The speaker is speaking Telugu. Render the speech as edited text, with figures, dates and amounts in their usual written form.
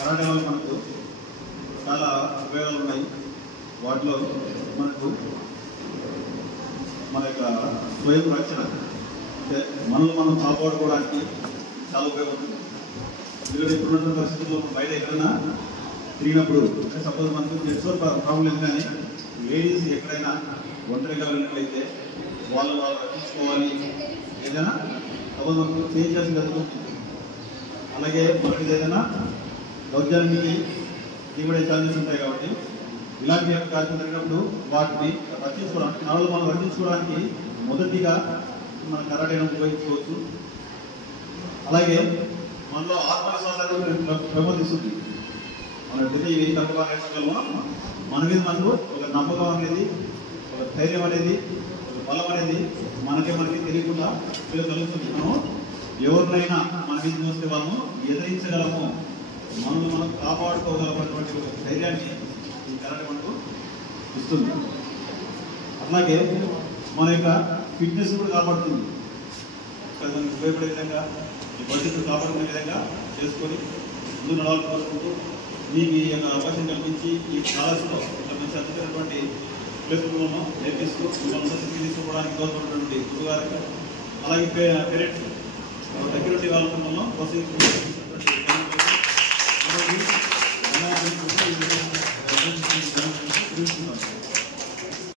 కరాటే వల్ల మనకు చాలా ఉపయోగాలు ఉన్నాయి. వాటిలో మనకు మన యొక్క స్వయం రక్షణ అంటే మనల్ని మనం కాపాడుకోవడానికి చాలా ఉపయోగపడుతుంది. ఎందుకంటే ఇప్పుడున్న పరిస్థితుల్లో బయట ఎక్కడైనా తిరిగినప్పుడు సపోజ్ మనకు నెట్వర్క్ ప్రాబ్లం లేదు, కానీ లేడీస్ ఎక్కడైనా ఒంటరిగా వెళ్ళినట్లయితే వాళ్ళు రక్షించుకోవాలి. ఏదైనా సపోజ్ మనకు చేంజ్ చేసిన జరుగుతుంది. అలాగే మనకి ఏదైనా దౌర్జన్యానికి దిగుబడే ఛాన్సెస్ ఉంటాయి. కాబట్టి ఇలాంటి కార్యక్రమం జరిగినప్పుడు వాటిని రక్షించుకోవడానికి మనం రక్షించుకోవడానికి మొదటిగా మన కరాటేను ఉపయోగించుకోవచ్చు. అలాగే మనలో ఆత్మవిశ్వాసాన్ని పెంపొందిస్తుంది. మనం ఎప్పుడైతే ఇవి తక్కువ నేర్చుకోగలమో మన మీద మనకు ఒక నమ్మకం అనేది, ఒక ధైర్యం అనేది, ఒక బలం అనేది మనకి తెలియకుండా కలుగుతుంది. మనం ఎవరినైనా మన మీద చూస్తే మనము ఎదిరించగలము, మనం కాపాడుకోగలమన్నటువంటి ఒక ధైర్యాన్ని ఈ కరాటే మనకు ఇస్తుంది. అలాగే మన యొక్క ఫిట్నెస్ కూడా కాపాడుతుంది. దానికి ఉపయోగపడే విధంగా ఈ భవిష్యత్తు కాపాడుకునే విధంగా చేసుకొని ముందు నడవాలి కోరుకుంటూ మీకు ఈ యొక్క అవకాశం కల్పించి ఈ కాలేజ్లో ఇట్లా మంచి అద్భుతమైనటువంటి ప్లేస్మెంట్లను నేర్పిస్తూ మిమ్మల్ని తీసుకోవడానికి కోరుకున్నటువంటి గురుగారికి, అలాగే పేరెంట్స్ దగ్గర వాళ్ళ ప్రోత్సహించుకుంటూ